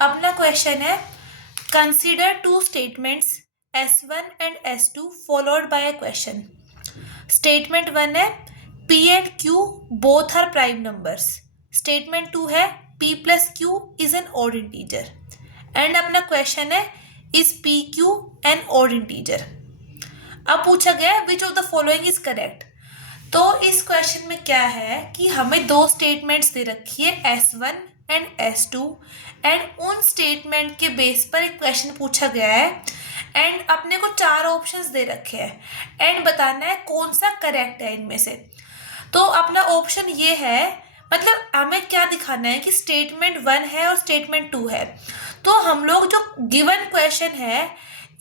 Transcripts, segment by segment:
अपना क्वेश्चन है consider two statements S1 and S2 followed by a question. Statement 1 है P and Q both are prime numbers. Statement 2 है P plus Q is an odd integer. And अपना question है is PQ an odd integer. अब पूछा गया है which of the following is correct. तो इस क्वेश्चन में क्या है कि हमें दो स्टेटमेंट्स दे रखी है S1 एंड S2 एंड उन स्टेटमेंट के बेस पर एक क्वेश्चन पूछा गया है एंड अपने को चार ऑप्शंस दे रखे हैं एंड बताना है कौन सा करेक्ट है इनमें से। तो अपना ऑप्शन ये है, मतलब हमें क्या दिखाना है कि स्टेटमेंट 1 है और स्टेटमेंट 2 है। तो हम लोग जो गिवन क्वेश्चन है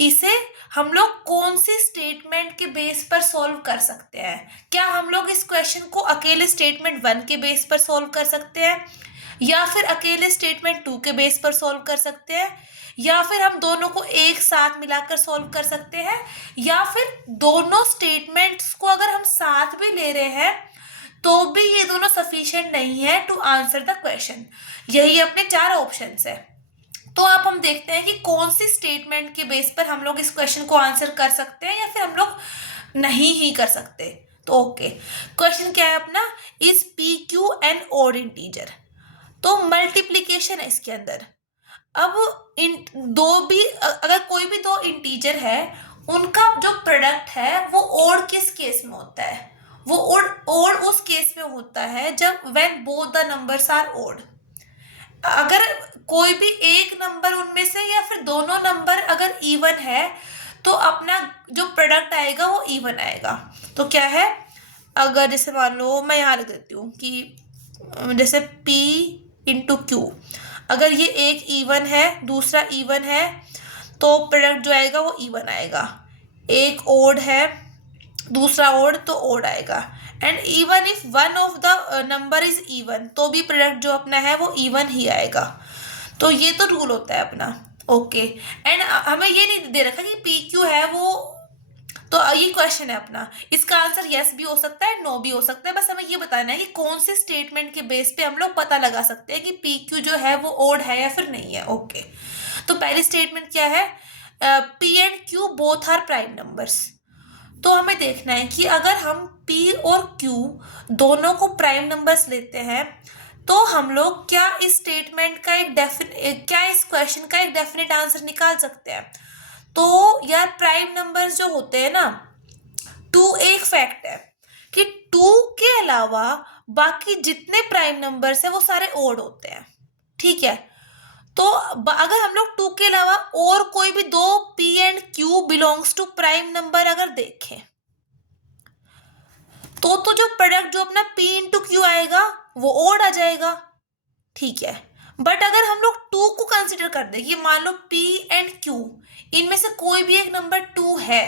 इसे हम लोग कौन सी स्टेटमेंट के बेस पर सॉल्व कर सकते हैं। क्या हम लोग इस क्वेश्चन को अकेले स्टेटमेंट 1 के बेस पर सॉल्व कर सकते हैं या फिर अकेले स्टेटमेंट 2 के बेस पर सॉल्व कर सकते हैं या फिर हम दोनों को एक साथ मिलाकर सॉल्व कर सकते हैं या फिर दोनों स्टेटमेंट्स को अगर हम साथ भी ले रहे हैं तो भी ये दोनों सफिशिएंट नहीं है टू आंसर द क्वेश्चन। यही अपने चार ऑप्शंस है। तो अब हम देखते हैं कि कौन सी स्टेटमेंट के बेस पर हम लोग इस क्वेश्चन को आंसर कर सकते हैं या फिर हम लोग नहीं ही कर सकते। तो ओके, क्वेश्चन क्या है अपना, is PQ an odd integer. तो मल्टीप्लीकेशन है इसके अंदर। अब इन दो भी अगर कोई भी दो इंटीजर है उनका जो प्रोडक्ट है वो ऑड किस केस में होता है, वो ऑड उस केस में होता है जब when both the numbers are odd. अगर कोई भी एक नंबर उनमें से या फिर दोनों नंबर अगर इवन है तो अपना जो प्रोडक्ट आएगा वो इवन आएगा। तो क्या है, अगर जैसे मान लो मैं यहाँ लिख देती हूँ कि जैसे P इंटू Q, अगर ये एक इवन है दूसरा इवन है तो प्रोडक्ट जो आएगा वो इवन आएगा। एक ओड है दूसरा ओड तो ओड आएगा। And even if one of the number is even तो भी प्रोडक्ट जो अपना है वो इवन ही आएगा। तो ये तो रूल होता है अपना। ओके, एंड हमें ये नहीं दे रखा कि PQ है वो, तो ये क्वेश्चन है अपना, इसका आंसर यस भी हो सकता है नो भी हो सकता है। बस हमें ये बताना है कि कौन से स्टेटमेंट के बेस पे हम लोग पता लगा सकते हैं कि PQ जो है वो ओड है या फिर नहीं है। ओके, तो पहली स्टेटमेंट क्या है, P and Q both are prime numbers. तो हमें देखना है कि अगर हम P और Q दोनों को प्राइम नंबर्स लेते हैं तो हम लोग क्या इस स्टेटमेंट का क्या इस क्वेश्चन का एक डेफिनेट आंसर निकाल सकते हैं। तो यार प्राइम नंबर्स जो होते हैं ना, 2 एक फैक्ट है कि 2 के अलावा बाकी जितने प्राइम नंबर्स है वो सारे ओड होते हैं। ठीक है, तो अगर हम लोग 2 के अलावा और कोई भी दो P and Q belongs to prime number अगर देखें तो जो प्रोडक्ट जो अपना P इंटू Q आएगा वो ओड आ जाएगा। ठीक है, बट अगर हम लोग 2 को कंसिडर कर दें, ये मान लो P एंड Q इनमें से कोई भी एक नंबर 2 है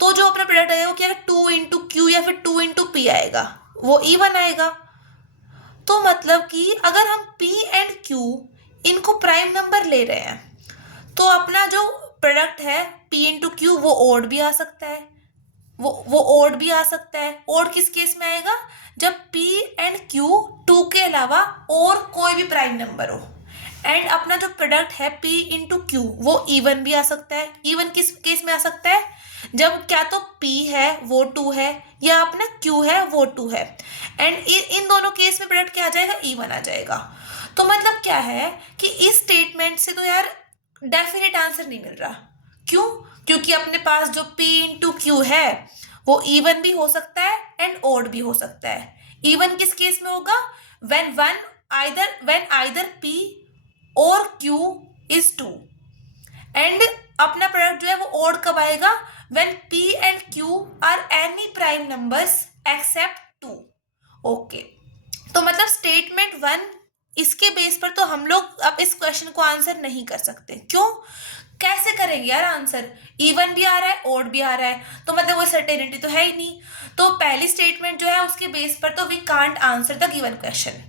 तो जो अपना प्रोडक्ट आएगा वो क्या है, 2 इंटू Q या फिर 2 इंटू P आएगा, वो इवन आएगा। तो मतलब कि अगर हम P एंड Q इनको प्राइम नंबर ले रहे हैं तो अपना जो प्रोडक्ट है P इंटू Q वो ओड भी आ सकता है, वो ओड भी आ सकता है। ओड किस केस में आएगा, जब P एंड Q 2 के अलावा और कोई भी प्राइम नंबर हो। एंड अपना जो प्रोडक्ट है P इंटू Q वो इवन भी आ सकता है। इवन किस केस में आ सकता है, जब क्या तो P है वो 2 है या अपना Q है वो 2 है। एंड इन दोनों केस में प्रोडक्ट क्या आ जाएगा, इवन आ जाएगा। तो मतलब क्या है कि इस स्टेटमेंट से तो यार डेफिनेट आंसर नहीं मिल रहा। क्यों, क्योंकि अपने पास जो P इंटू Q है वो इवन भी हो सकता है एंड ओड भी हो सकता है। इवन किस केस में होगा, when either P और Q is 2। एंड अपना प्रोडक्ट जो है वो ओड कब आएगा, when P and Q are any prime numbers except 2। Okay, तो मतलब स्टेटमेंट 1 इसके बेस पर तो हम लोग अब इस क्वेश्चन को आंसर नहीं कर सकते। क्यों, कैसे करेंगे यार आंसर, इवन भी आ रहा है ओड भी आ रहा है, तो मतलब वो सर्टेनिटी तो है ही नहीं। तो पहली स्टेटमेंट जो है उसके बेस पर तो we can't answer the given question.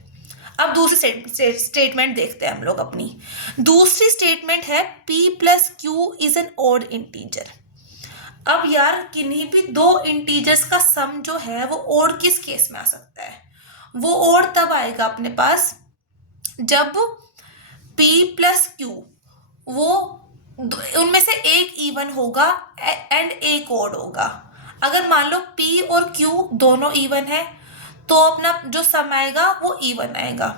अब दूसरी स्टेटमेंट देखते हैं हम लोग अपनी। दूसरी स्टेटमेंट है P plus Q is an odd integer. अब यार किन्हीं भी दो इंटीजर्स का सम जो है वो ऑड किस केस में आ सकता है, वो ऑड तब आएगा अपने पास जब P प्लस Q वो उनमें से एक इवन होगा एंड एक ओड होगा। अगर मान लो P और Q दोनों इवन है तो अपना जो सम आएगा वो इवन आएगा।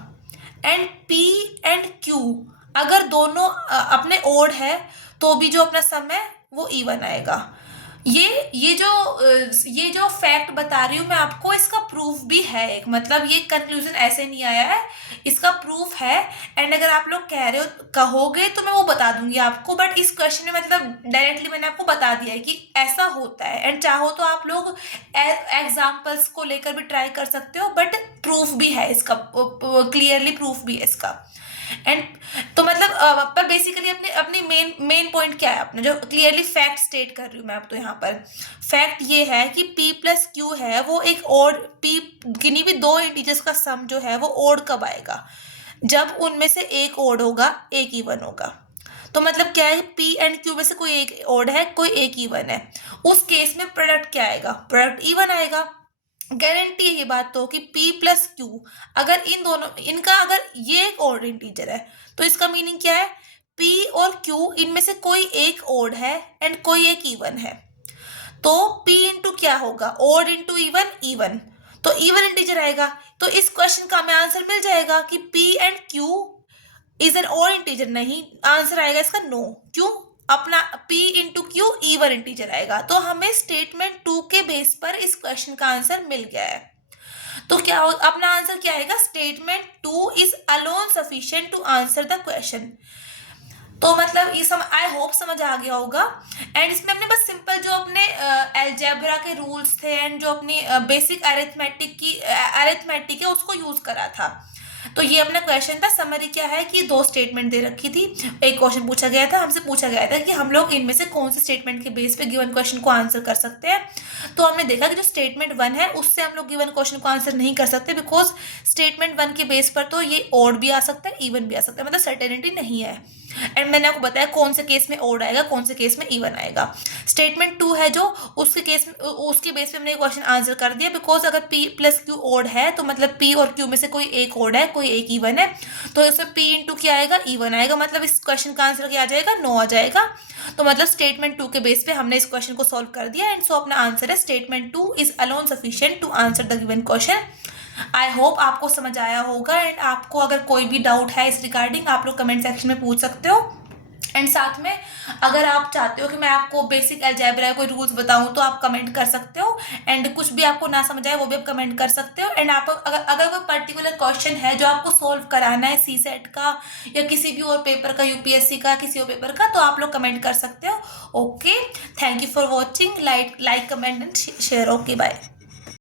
एंड P एंड Q अगर दोनों अपने ओड है तो भी जो अपना सम है वो इवन आएगा। ये जो फैक्ट बता रही हूँ मैं आपको, इसका प्रूफ भी है एक, मतलब ये कंक्लूजन ऐसे नहीं आया है, इसका प्रूफ है। एंड अगर आप लोग कह रहे हो कहोगे तो मैं वो बता दूंगी आपको, बट इस क्वेश्चन में मतलब डायरेक्टली मैंने आपको बता दिया है कि ऐसा होता है। एंड चाहो तो आप लोग एग्जाम्पल्स को लेकर भी ट्राई कर सकते हो, बट प्रूफ भी है इसका, क्लियरली प्रूफ भी है इसका। एंड तो मतलब पर बेसिकली अपनी मेन पॉइंट क्या है, अपने जो क्लियरली फैक्ट स्टेट कर रही हूँ मैं अब, तो यहाँ पर फैक्ट ये है कि P प्लस क्यू है वो एक ओड, P किन्हीं भी दो इंटीजर्स का सम जो है वो ओड कब आएगा, जब उनमें से एक ओड होगा एक इवन होगा। तो मतलब क्या है, P एंड Q में से कोई एक ओड है कोई एक इवन है, उस केस में प्रोडक्ट क्या आएगा, प्रोडक्ट इवन आएगा। गारंटी है ये बात तो कि P प्लस क्यू अगर इन दोनों इनका अगर ये एक ओड इंटीजर है तो इसका मीनिंग क्या है, P और Q इनमें से कोई एक ओड है एंड कोई एक इवन है। तो P इंटू क्या होगा, ओड इंटू इवन, इवन, तो इवन इंटीजर आएगा। तो इस क्वेश्चन का हमें आंसर मिल जाएगा कि P and Q is an odd integer, नहीं, आंसर आएगा इसका नो। क्यों, अपना P into Q even integer आएगा। तो हमें स्टेटमेंट 2 के बेस पर इस क्वेश्चन का आंसर मिल गया है। तो क्या अपना आंसर क्या आएगा, statement 2 is alone sufficient to answer the question. तो मतलब ये आई होप समझ आ गया होगा। एंड इसमें हमने बस सिंपल जो अपने अलजेब्रा के रूल्स थे एंड जो अपनी बेसिक अरिथमेटिक है उसको यूज करा था। तो ये अपना क्वेश्चन था। समरी क्या है कि दो स्टेटमेंट दे रखी थी, एक क्वेश्चन पूछा गया था, हमसे पूछा गया था कि हम लोग इनमें से कौन से स्टेटमेंट के बेस पे गिवन क्वेश्चन को आंसर कर सकते हैं। तो हमने देखा कि जो स्टेटमेंट 1 है उससे हम लोग गिवन क्वेश्चन को आंसर नहीं कर सकते, बिकॉज स्टेटमेंट 1 के बेस पर तो ये ओड भी आ सकता है इवन भी आ सकता है, मतलब सर्टेनिटी नहीं है। एंड मैंने आपको बताया कौन से केस में ओड आएगा कौन से केस में इवन आएगा। स्टेटमेंट 2 है जो उसके केस में उसके बेस पे हमने क्वेश्चन आंसर कर दिया, बिकॉज अगर P प्लस क्यू ओड है तो मतलब P और Q में से कोई एक ओड है कोई एक इवन है, तो इसमें P इंटू क्या आएगा, इवन आएगा, मतलब इस क्वेश्चन का आंसर क्या आ जाएगा, नो आ जाएगा। तो मतलब स्टेटमेंट 2 के बेस पे हमने इस क्वेश्चन को सॉल्व कर दिया। एंड सो अपना आंसर है statement 2 is alone sufficient to answer the given question. I hope आपको समझ आया होगा। एंड आपको अगर कोई भी डाउट है इस रिगार्डिंग आप लोग कमेंट सेक्शन में पूछ सकते हो। एंड साथ में अगर आप चाहते हो कि मैं आपको बेसिक अलजेब्रा कोई रूल्स बताऊं तो आप कमेंट कर सकते हो। एंड कुछ भी आपको ना समझ आए वो भी आप कमेंट कर सकते हो। एंड आप अगर कोई पर्टिकुलर क्वेश्चन है जो आपको सोल्व कराना है CSET का या किसी भी और पेपर का, UPSC का, किसी और पेपर का, तो आप लोग कमेंट कर सकते हो। Okay, thank you for watching, like comment and share. Okay, bye.